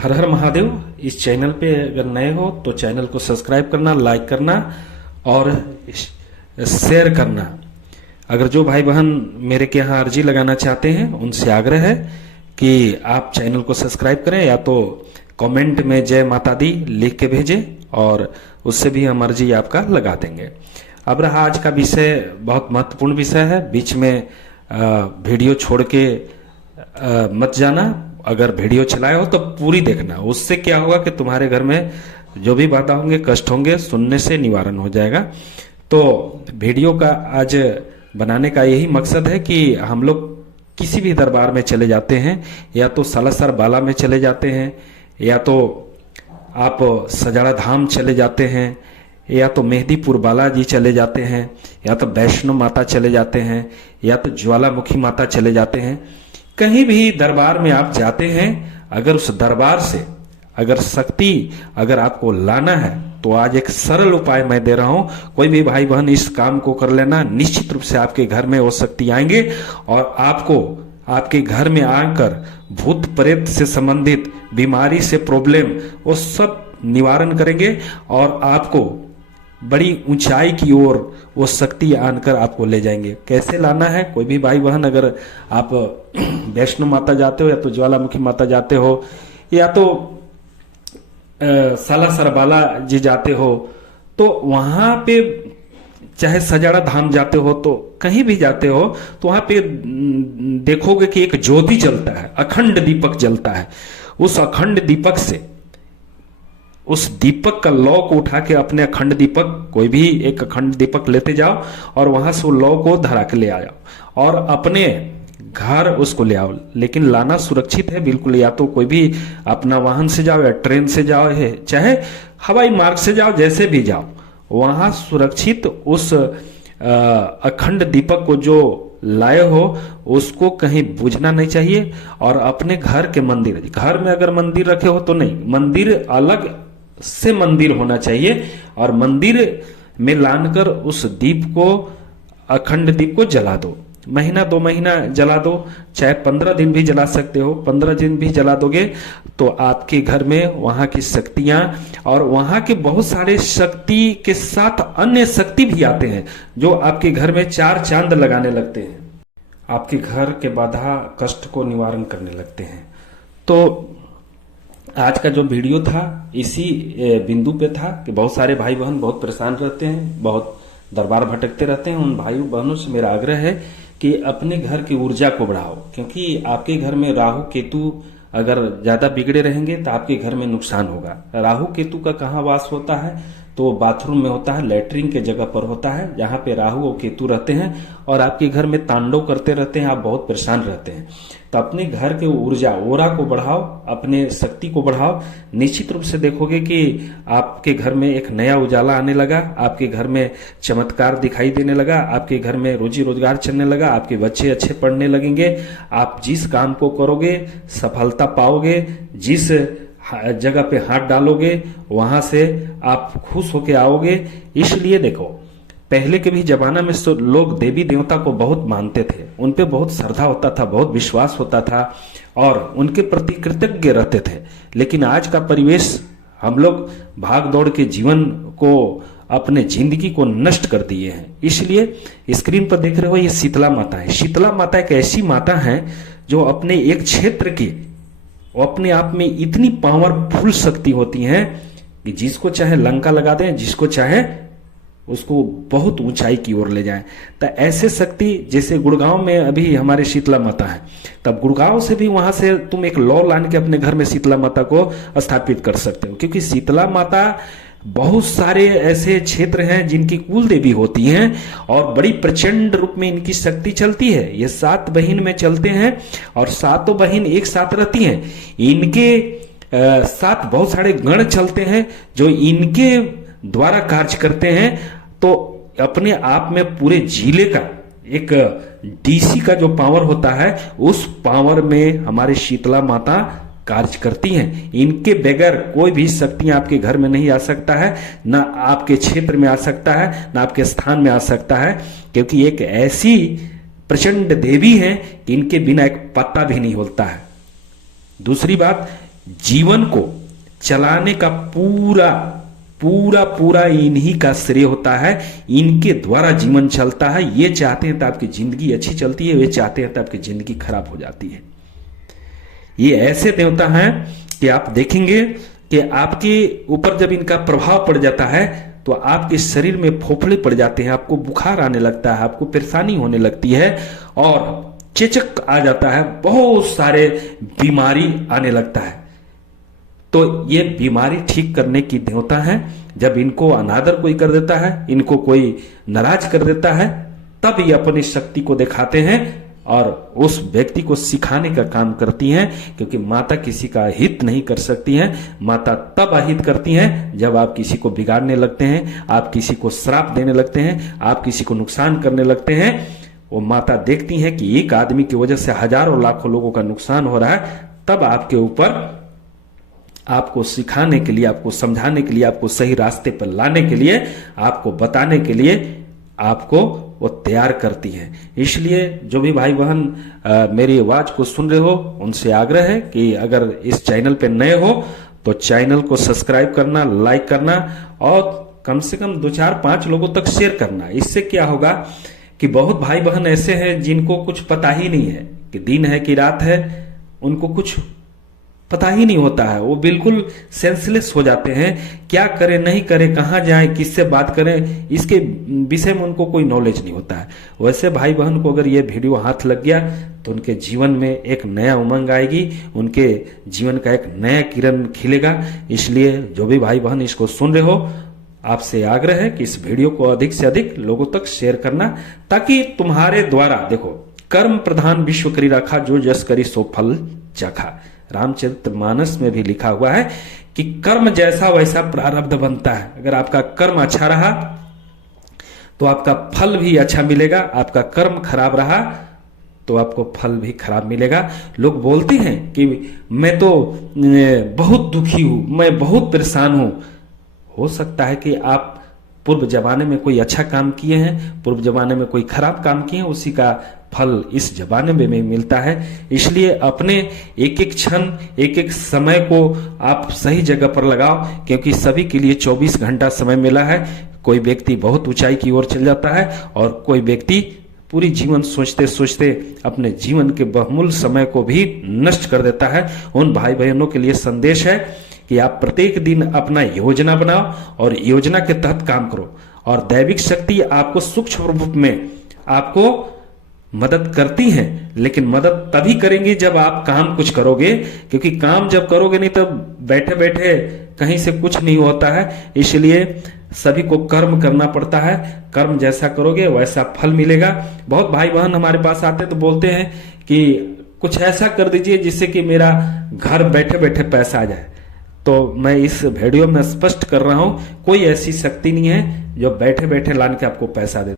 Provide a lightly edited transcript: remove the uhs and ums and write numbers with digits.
हर हर महादेव। इस चैनल पे अगर नए हो तो चैनल को सब्सक्राइब करना, लाइक करना और शेयर करना। अगर जो भाई बहन मेरे के यहाँ अर्जी लगाना चाहते हैं उनसे आग्रह है कि आप चैनल को सब्सक्राइब करें या तो कमेंट में जय माता दी लिख के भेजें और उससे भी हम अर्जी आपका लगा देंगे। अब रहा आज का विषय, बहुत महत्वपूर्ण विषय है। बीच में वीडियो छोड़ के मत जाना। अगर वीडियो चलाए हो तो पूरी देखना। उससे क्या होगा कि तुम्हारे घर में जो भी बाधा होंगे, कष्ट होंगे, सुनने से निवारण हो जाएगा। तो वीडियो का आज बनाने का यही मकसद है कि हम लोग किसी भी दरबार में चले जाते हैं, या तो सालासर बाला में चले जाते हैं, या तो आप सजाड़ा धाम चले जाते हैं, या तो मेहदीपुर बालाजी चले जाते हैं, या तो वैष्णो माता चले जाते हैं, या तो ज्वालामुखी माता चले जाते हैं। कहीं भी दरबार में आप जाते हैं, अगर उस दरबार से अगर शक्ति अगर आपको लाना है तो आज एक सरल उपाय मैं दे रहा हूं। कोई भी भाई बहन इस काम को कर लेना, निश्चित रूप से आपके घर में वो शक्ति आएंगे और आपको आपके घर में आकर भूत प्रेत से संबंधित बीमारी से प्रॉब्लम वो सब निवारण करेंगे और आपको बड़ी ऊंचाई की ओर वो शक्ति आनकर आपको ले जाएंगे। कैसे लाना है? कोई भी भाई बहन अगर आप वैष्णो माता जाते हो, या तो ज्वालामुखी माता जाते हो, या तो सालासर बाला जी जाते हो, तो वहां पे चाहे सजाड़ा धाम जाते हो, तो कहीं भी जाते हो तो वहां पे देखोगे कि एक ज्योति जलता है, अखंड दीपक जलता है। उस अखंड दीपक से उस दीपक का लौ को उठा के अपने अखंड दीपक, कोई भी एक अखंड दीपक लेते जाओ और वहां से वो लौ को धरा के ले आ जाओ और अपने घर उसको ले आओ। लेकिन लाना सुरक्षित है बिल्कुल। या तो कोई भी अपना वाहन से जाओ, या ट्रेन से जाओ, है चाहे हवाई मार्ग से जाओ, जैसे भी जाओ, वहां सुरक्षित उस अखंड दीपक को जो लाए हो उसको कहीं बुझना नहीं चाहिए। और अपने घर के मंदिर, घर में अगर मंदिर रखे हो तो नहीं, मंदिर अलग से मंदिर होना चाहिए और मंदिर में लानकर उस दीप को, अखंड दीप को जला दो। महीना 2 महीना जला दो, चाहे 15 दिन भी जला सकते हो। 15 दिन भी जला दोगे तो आपके घर में वहां की शक्तियां और वहां के बहुत सारे शक्ति के साथ अन्य शक्ति भी आते हैं जो आपके घर में 4 चांद लगाने लगते हैं, आपके घर के बाधा कष्ट को निवारण करने लगते हैं। तो आज का जो वीडियो था इसी बिंदु पे था कि बहुत सारे भाई बहन बहुत परेशान रहते हैं, बहुत दरबार भटकते रहते हैं। उन भाई बहनों से मेरा आग्रह है कि अपने घर की ऊर्जा को बढ़ाओ, क्योंकि आपके घर में राहु केतु अगर ज्यादा बिगड़े रहेंगे तो आपके घर में नुकसान होगा। राहु केतु का कहाँ वास होता है? तो बाथरूम में होता है, लेटरिन के जगह पर होता है, जहां पे राहु और केतु रहते हैं और आपके घर में तांडव करते रहते हैं, आप बहुत परेशान रहते हैं। तो अपने घर के ऊर्जा ओरा को बढ़ाओ, अपने शक्ति को बढ़ाओ। निश्चित रूप से देखोगे कि आपके घर में एक नया उजाला आने लगा, आपके घर में चमत्कार दिखाई देने लगा, आपके घर में रोजी रोजगार चलने लगा, आपके बच्चे अच्छे पढ़ने लगेंगे, आप जिस काम को करोगे सफलता पाओगे, जिस जगह पे हाथ डालोगे वहां से आप खुश होके आओगे। इसलिए देखो, पहले के भी जमाना में लोग देवी देवता को बहुत मानते थे, उन पे बहुत श्रद्धा होता था, बहुत विश्वास होता था और उनके प्रति कृतज्ञ रहते थे। लेकिन आज का परिवेश, हम लोग भाग दौड़ के जीवन को, अपने जिंदगी को नष्ट कर दिए हैं। इसलिए स्क्रीन पर देख रहे हो, ये शीतला माता है। शीतला माता एक ऐसी माता है जो अपने एक क्षेत्र की, वो अपने आप में इतनी पावरफुल शक्ति होती है कि जिसको चाहे लंका लगा दें, जिसको चाहे उसको बहुत ऊंचाई की ओर ले जाएं। तो ऐसे शक्ति, जैसे गुड़गांव में अभी हमारे शीतला माता है, तब गुड़गांव से भी वहां से तुम एक लौ लान के अपने घर में शीतला माता को स्थापित कर सकते हो, क्योंकि शीतला माता बहुत सारे ऐसे क्षेत्र हैं जिनकी कुल देवी होती हैं और बड़ी प्रचंड रूप में इनकी शक्ति चलती है। ये 7 बहिन में चलते हैं और 7 बहिन एक साथ रहती हैं। इनके साथ बहुत सारे गण चलते हैं जो इनके द्वारा कार्य करते हैं। तो अपने आप में पूरे जिले का एक डीसी का जो पावर होता है, उस पावर में हमारे शीतला माता कार्य करती हैं। इनके बगैर कोई भी शक्तियां आपके घर में नहीं आ सकता है, ना आपके क्षेत्र में आ सकता है, ना आपके स्थान में आ सकता है, क्योंकि एक ऐसी प्रचंड देवी है कि इनके बिना एक पत्ता भी नहीं हिलता है। दूसरी बात, जीवन को चलाने का पूरा पूरा पूरा इन्हीं का श्रेय होता है, इनके द्वारा जीवन चलता है। ये चाहते हैं तो आपकी जिंदगी अच्छी चलती है, वे चाहते हैं तो आपकी जिंदगी खराब हो जाती है। ये ऐसे देवता हैं कि आप देखेंगे कि आपके ऊपर जब इनका प्रभाव पड़ जाता है तो आपके शरीर में फोफड़े पड़ जाते हैं, आपको बुखार आने लगता है, आपको परेशानी होने लगती है और चेचक आ जाता है, बहुत सारे बीमारी आने लगता है। तो ये बीमारी ठीक करने की देवता है। जब इनको अनादर कोई कर देता है, इनको कोई नाराज कर देता है, तब ये अपनी शक्ति को दिखाते हैं और उस व्यक्ति को सिखाने का काम करती हैं, क्योंकि माता किसी का हित नहीं कर सकती हैं। माता तब अहित करती हैं जब आप किसी को बिगाड़ने लगते हैं, आप किसी को श्राप देने लगते हैं, आप किसी को नुकसान करने लगते हैं। वो माता देखती हैं कि एक आदमी की वजह से हजारों लाखों लोगों का नुकसान हो रहा है, तब आपके ऊपर आपको सिखाने के लिए, आपको समझाने के लिए, आपको सही रास्ते पर लाने के लिए, आपको बताने के लिए आपको वो तैयार करती है। इसलिए जो भी भाई बहन मेरी आवाज को सुन रहे हो, उनसे आग्रह है कि अगर इस चैनल पे नए हो तो चैनल को सब्सक्राइब करना, लाइक करना और कम से कम 2, 4, 5 लोगों तक शेयर करना। इससे क्या होगा कि बहुत भाई बहन ऐसे हैं जिनको कुछ पता ही नहीं है कि दिन है कि रात है, उनको कुछ पता ही नहीं होता है। वो बिल्कुल सेंसलेस हो जाते हैं, क्या करें नहीं करें, कहाँ जाएं, किससे बात करें, इसके विषय में उनको कोई नॉलेज नहीं होता है। वैसे भाई बहन को अगर ये वीडियो हाथ लग गया तो उनके जीवन में एक नया उमंग आएगी, उनके जीवन का एक नया किरण खिलेगा। इसलिए जो भी भाई बहन इसको सुन रहे हो, आपसे आग्रह है कि इस वीडियो को अधिक से अधिक लोगों तक शेयर करना, ताकि तुम्हारे द्वारा, देखो, कर्म प्रधान विश्व करी रखा, जो जस करी सो फल चखा। रामचरितमानस में भी लिखा हुआ है कि कर्म जैसा वैसा प्रारब्ध बनता है। अगर आपका कर्म अच्छा रहा तो आपका फल भी अच्छा मिलेगा, आपका कर्म खराब रहा तो आपको फल भी खराब मिलेगा। लोग बोलते हैं कि मैं तो बहुत दुखी हूं, मैं बहुत परेशान हूं। हो सकता है कि आप पूर्व जमाने में कोई अच्छा काम किए हैं, पूर्व जमाने में कोई खराब काम किए हैं, उसी का फल इस जमाने में मिलता है। इसलिए अपने एक एक क्षण, एक एक समय को आप सही जगह पर लगाओ, क्योंकि सभी के लिए 24 घंटा समय मिला है। कोई व्यक्ति बहुत ऊंचाई की ओर चल जाता है और कोई व्यक्ति पूरी जीवन सोचते सोचते अपने जीवन के बहुमूल्य समय को भी नष्ट कर देता है। उन भाई बहनों के लिए संदेश है कि आप प्रत्येक दिन अपना योजना बनाओ और योजना के तहत काम करो, और दैविक शक्ति आपको सूक्ष्म रूप में आपको मदद करती हैं, लेकिन मदद तभी करेंगी जब आप काम कुछ करोगे, क्योंकि काम जब करोगे नहीं तब बैठे बैठे कहीं से कुछ नहीं होता है। इसलिए सभी को कर्म करना पड़ता है, कर्म जैसा करोगे वैसा फल मिलेगा। बहुत भाई बहन हमारे पास आते तो बोलते हैं कि कुछ ऐसा कर दीजिए जिससे कि मेरा घर बैठे बैठे पैसा आ जाए। तो मैं इस वीडियो में स्पष्ट कर रहा हूं, कोई ऐसी शक्ति नहीं है जो बैठे बैठे लान के आपको पैसा दे।